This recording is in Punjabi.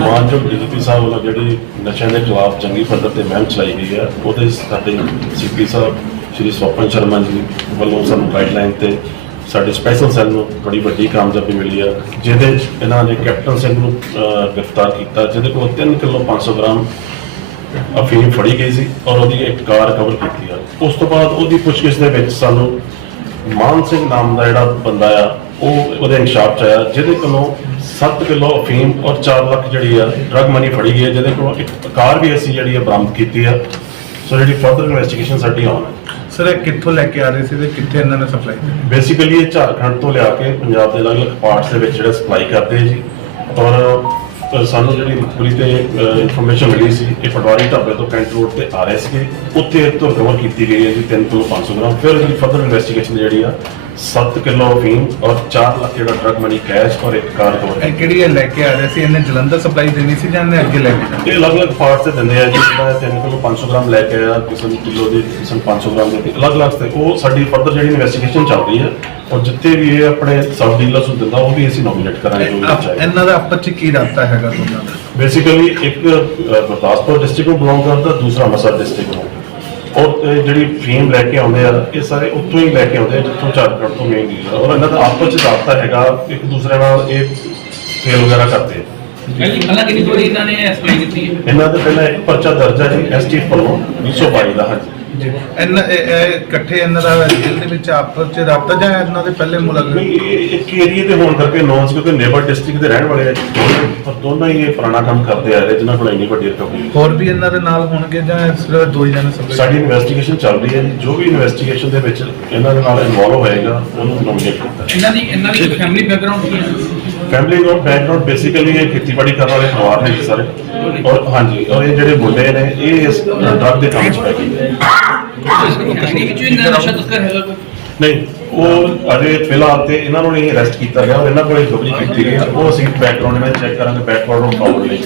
ਮਾਨਯੋਗ ਡੀਜੀਪੀ ਸਾਹਿਬ ਵੱਲੋਂ ਜਿਹੜੀ ਨਸ਼ਿਆਂ ਦੇ ਖਿਲਾਫ ਚੰਗੀ ਪੱਧਰ ਤੇ ਮੁਹਿੰਮ ਚਲਾਈ ਗਈ ਹੈ ਉਹਦੇ ਸਾਡੇ ਸੀਪੀ ਸਾਹਿਬ ਸ਼੍ਰੀ ਸਵਪਨ ਸ਼ਰਮਾ ਜੀ ਵੱਲੋਂ ਸਾਨੂੰ ਗਾਈਡਲਾਈਨ ਤੇ ਸਾਡੇ ਸਪੈਸ਼ਲ ਸੈੱਲ ਨੂੰ ਬੜੀ ਵੱਡੀ ਕਾਮਯਾਬੀ ਮਿਲੀ ਹੈ ਜਿਹਦੇ 'ਚ ਇਹਨਾਂ ਨੇ ਕੈਪਟਨ ਸਿੰਘ ਨੂੰ ਅਹ, ਗ੍ਰਿਫਤਾਰ ਕੀਤਾ ਜਿਹਦੇ ਕੋਲ 3 ਕਿਲੋ 500 ਗ੍ਰਾਮ ਅਫੀਮ ਫੜੀ ਗਈ ਸੀ ਔਰ ਉਹਦੀ ਇੱਕ ਕਾਰ ਕਵਰ ਕੀਤੀ ਆ ਉਸ ਤੋਂ ਬਾਅਦ ਉਹਦੀ ਪੁੱਛਗਿੱਛ ਦੇ ਵਿੱਚ ਸਾਨੂੰ ਮਾਨ ਸਿੰਘ ਨਾਮ ਦਾ ਜਿਹੜਾ ਬੰਦਾ ਆ ਉਹ ਉਹਦੇ ਇਨਕਸ਼ਾਫ ਚ ਆਇਆ ਜਿਹਦੇ ਕੋਲੋਂ 7 ਕਿਲੋ ਅਫੀਮ ਔਰ 4 ਲੱਖ ਜਿਹੜੀ ਆ ਡਰਗ ਮਨੀ ਫੜੀ ਗਈ ਹੈ ਜਿਹਦੇ ਕੋਲੋਂ ਇੱਕ ਕਾਰ ਵੀ ਅਸੀਂ ਜਿਹੜੀ ਆ ਬਰਾਮਦ ਕੀਤੀ ਆ। ਸੋ ਜਿਹੜੀ ਫਰਦਰ ਇਨਵੈਸਟੀਗੇਸ਼ਨ ਸਾਡੀ ਆਨ ਹੈ। ਸਰ ਇਹ ਕਿੱਥੋਂ ਲੈ ਕੇ ਆ ਰਹੇ ਸੀ ਤੇ ਕਿੱਥੇ ਇਹਨਾਂ ਨੇ ਸਪਲਾਈ ਕੀਤੀ? ਬੇਸਿਕਲੀ ਇਹ ਝਾਰਖੰਡ ਤੋਂ ਲਿਆ ਕੇ ਪੰਜਾਬ ਦੇ ਅਲੱਗ-ਅਲੱਗ ਪਾਰਟਸ ਦੇ ਵਿੱਚ ਜਿਹੜਾ ਸਪਲਾਈ ਕਰਦੇ ਜੀ। ਔਰ ਸਾਨੂੰ ਜਿਹੜੀ ਪੂਰੀ ਤੇ ਇਨਫੋਰਮੇਸ਼ਨ ਮਿਲੀ ਸੀ ਇਹ ਪਟਵਾਰੀ ਢਾਬੇ ਤੋਂ ਕੈਂਟ ਰੋਡ ਤੇ ਆ ਰਹੇ ਸੀਗੇ। ਉੱਥੇ ਤੋਂ ਕਵਰ ਕੀਤੀ ਗਈ ਹੈ ਜੀ 3 ਕਿਲੋ 500 ਗ੍ਰਾਮ। ਫਿਰ ਇਹਦੀ ਫਰਦਰ ਇਨਵੈਸਟੀਗੇਸ਼ਨ ਜਿਹੜੀ ਆ 7 ਕਿਲੋ ਅਫੀਮ ਔਰ 4 ਲੱਖ ਜਿਹੜਾ ਡਰਗ ਮਨੀ ਕੈਸ਼ ਔਰ ਇੱਕ ਕਾਰ ਕਵਰ ਇਹ ਕਿਹੜੀ ਇਹ ਲੈ ਕੇ ਆ ਰਹੇ ਸੀ? ਇਹਨੇ ਜਲੰਧਰ ਸਪਲਾਈ ਦੇਣੀ ਸੀ ਜਾਂ ਇਹਨੇ ਅੱਗੇ ਲੈ ਕੇ ਜਾਣਾ? ਇਹ ਅਲੱਗ-ਅਲੱਗ ਪਾਰਟਸ ਤੇ ਦਿੰਦੇ ਆ ਜੀ। ਜਿਹੜਾ 3 ਕਿਲੋ 500 ਗ੍ਰਾਮ ਲੈ ਕੇ ਆਇਆ ਕਿਸੇ ਨੂੰ ਕਿਲੋ ਦੀ ਕਿਸੇ ਨੂੰ 500 ਗ੍ਰਾਮ ਦੇ। ਅਲੱਗ-ਅਲੱਗ ਤੇ ਉਹ ਸਾਡੀ ਫਰਦਰ ਜਿਹੜੀ ਇਨਵੈਸਟੀਗੇਸ਼ਨ ਚੱਲ ਰਹੀ ਹੈ ਔਰ ਜਿੱਥੇ ਵੀ ਇਹ ਆਪਣੇ ਸਬ ਡੀਲਰਸ ਨੂੰ ਦਿੰਦਾ ਉਹ ਵੀ ਅਸੀਂ ਨੋਮੀਨੇਟ ਕਰਾਂਗੇ ਜੋ ਵੀ ਚਾਹੀਦਾ। ਇਹਨਾਂ ਦਾ ਆਪਸ ਚ ਕੀ ਰਾਬਤਾ ਹੈਗਾ ਦੋਨਾਂ ਦਾ ਬੇਸਿਕਲੀ ਇੱਕ ਗੁਰਦਾਸਪੁਰ ਡਿਸਟ੍ਰਿਕਟ ਨੂੰ ਬਿਲੋਂਗ ਕਰਦਾ ਦੂਸਰਾ ਅੰਮ੍ਰਿਤਸਰ ਡਿਸਟ੍ਰਿਕਟ ਨੂੰ। ਔਰ ਇਹ ਜਿਹੜੀ ਫੀਮ ਲੈ ਕੇ ਆਉਂਦੇ ਆ ਇਹ ਸਾਰੇ ਉੱਥੋਂ ਹੀ ਲੈ ਕੇ ਆਉਂਦੇ ਆ ਜਿੱਥੋਂ ਝਾਰਖੰਡ ਤੋਂ ਮੇਨ ਡੀਲਰ ਔਰ ਇਹਨਾਂ ਦਾ ਆਪਸ ਚ ਰਾਬਤਾ ਹੈਗਾ ਇੱਕ ਦੂਸਰੇ ਨਾਲ ਇਹ ਸੇਲ ਵਗੈਰਾ ਕਰਦੇ ਆ। ਪਹਿਲੀ ਪਹਿਲਾਂ ਕਿੰਨੀ ਵਾਰੀ ਇਹਨਾਂ ਨੇ ਐਕਸਪਲਾਈ ਕੀਤੀ ਹੈ? ਇਹਨਾਂ ਦੇ ਪਹਿਲਾਂ ਇੱਕ ਪਰਚਾ ਦਰਜ ਹੈ ਜੀ ਐਸਟੀਐਫ ਵੱਲੋਂ 222 ਦਾ ਹਾਂਜੀ। ਜੀ ਇਹਨਾਂ ਇਹ ਇਹ ਇਕੱਠੇ ਇਹਨਾਂ ਦਾ ਜੇਲ੍ਹ ਦੇ ਵਿੱਚ ਆਪਸ ਚ ਰਾਬਤਾ ਜਾਂ ਇਹਨਾਂ ਦੇ ਪਹਿਲੇ ਮੁਲਾਕਾਤ ਨਹੀਂ ਇਹ ਇੱਕ ਏਰੀਏ ਤੇ ਹੋਣ ਕਰਕੇ ਨੌਨ ਸੀ ਕਿਉਂਕਿ ਨੇਬਰ ਡਿਸਟ੍ਰਿਕਟ ਦੇ ਰਹਿਣ ਵਾਲੇ ਆ ਦੋਨੋਂ, ਪਰ ਦੋਨੋਂ ਹੀ ਇਹ ਪੁਰਾਣਾ ਕੰਮ ਕਰਦੇ ਆ ਰਹੇ ਜਿਨ੍ਹਾਂ ਕੋਲ ਇੰਨੀ ਵੱਡੀ ਰਕਮ ਨਹੀਂ। ਹੋਰ ਵੀ ਇਹਨਾਂ ਦੇ ਨਾਲ ਹੋਣਗੇ ਜਾਂ ਸਿਰਫ ਦੋ ਹੀ ਜਣੇ ਸਪਲਾਈ ਸਾਡੀ ਇਨਵੈਸਟੀਗੇਸ਼ਨ ਚੱਲ ਰਹੀ ਹੈ ਜੀ। ਜੋ ਵੀ ਇਨਵੈਸਟੀਗੇਸ਼ਨ ਦੇ ਵਿੱਚ ਇਹਨਾਂ ਦੇ ਨਾਲ ਇਨਵੋਲਵ ਹੋਏਗਾ ਉਹਨੂੰ ਨੋਮੀਨੇਟ ਕੀਤਾ ਇਹਨਾਂ ਦੀ ਇਹਨਾਂ ਦੀ ਫੈਮਿਲੀ ਬੈਕਗ੍ਰਾਉਂਡ ਕੀ ਹੈ? ਫੈਮਿਲੀ ਗਰਾਊਂਡ ਬੈਕਗ੍ਰਾਉਂਡ ਬੇਸਿਕਲੀ ਇਹ ਖੇਤੀਬਾੜੀ ਕਰਨ ਵਾਲੇ ਪਰਿਵਾਰ ਨੇ ਜੀ ਸਾਰੇ। ਔਰ ਹਾਂਜੀ ਔਰ ਇਹ ਜਿਹੜੇ ਮੁੰਡੇ ਨੇ ਇਹ ਇਸ ਡਰਗ ਦੇ ਕੰਮ 'ਚ ਪੈ ਗਏ। ਵਿੱਚ ਨਹੀਂ ਉਹ ਅਜੇ ਫਿਲਹਾਲ ਤੇ ਇਹਨਾਂ ਨੂੰ ਨਹੀਂ ਅਰੈਸਟ ਕੀਤਾ ਗਿਆ। ਔਰ ਇਹਨਾਂ ਕੋਲੇ ਜੋਬਰੀ ਕੀਤੀ ਗਈ ਹੈ। ਉਹ ਅਸੀਂ ਬੈਕਗ੍ਰਾਉਂਡ ਇਹਨਾਂ ਚੈੱਕ ਕਰਾਂਗੇ ਬੈਕਗ੍ਰਾਉਂਡ ਨੂੰ ਪ੍ਰੋਬਲਮ ਲਈ।